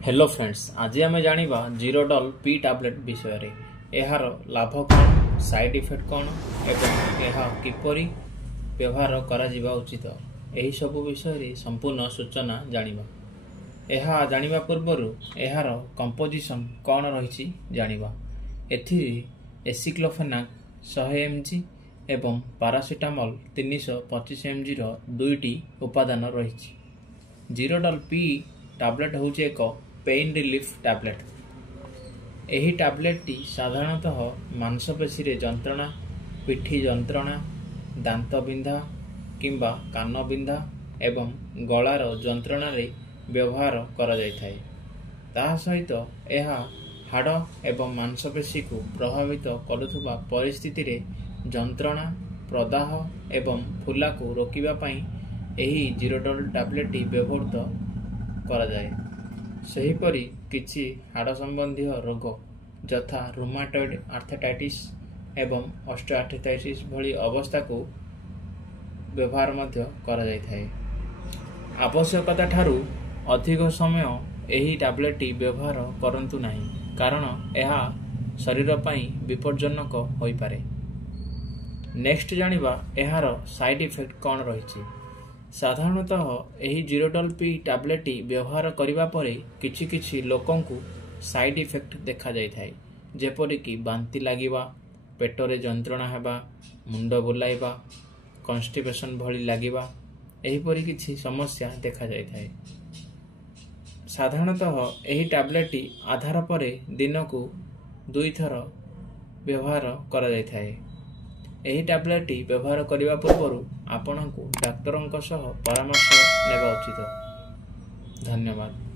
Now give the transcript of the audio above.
Hello friends, आज आम जाना जीरोडल पी टैबलेट विषय यार लाभ कौन, साइड इफेक्ट कौन एवं यह किपरि व्यवहार करा उचित यही सब विषय संपूर्ण सूचना जानिबा। यह जानिबा पूर्वर यार कंपोजिशन कौन रही जानिबा। एसिक्लोफेनाक 100 mg एवं पारासीटामोल 325 mg रो दुईटी उपादान रही। जीरोडल पी टैबलेट हूँ एक पेन रिलीफ टैबलेट। यही टैबलेट साधारणतः मांसपेशी रे जंत्रणा, पिठी जंत्रणा, दांत बिंधा किंबा कान बिंधा एवं गलार जंत्रणा रे व्यवहार करा जायथाय। ताहा सहित यह हाड़ एवं मांसपेशी को प्रभावित करुथुबा परिस्थिति रे जंत्रणा, प्रदाह एवं फुला को रोकिबा पई एही जीरोडल टैबलेट व्यवहृत करा जाय। सेहीपरि किछि हाड़ संबंधी रोग यथा रुमाटॉइड आर्थराइटिस एवं ऑस्टियोआर्थराइटिस भली अवस्था को व्यवहार मध्य करा जायथाय। आवश्यकता ठारू अधिक समय एही टैबलेट व्यवहार करंतु नाही, कारण यह शरीर पई विपज्जनक होई पारे। नेक्स्ट जानिबा यार साइड इफेक्ट कौन रही। साधारणतः यही जीरोडल पी टैबलेट व्यवहार करिबा परे किछि किछि लोकंकु साइड इफेक्ट देखा जायथाय, जेपरिक बांती लागिबा, पेटरे जंत्रणा हेबा, मुंड बुलाइबा, कन्स्टिपेशन भली लागिबा, एहीपरि किछि समस्या देखा जायथाय। साधारणतः यही टैबलेट आधार परे दिनकु 2 थर व्यवहार करा जायथाय। यही टैबलेट व्यवहार करने पूर्व आपको डाक्तर परामर्श नेबा उचित। धन्यवाद।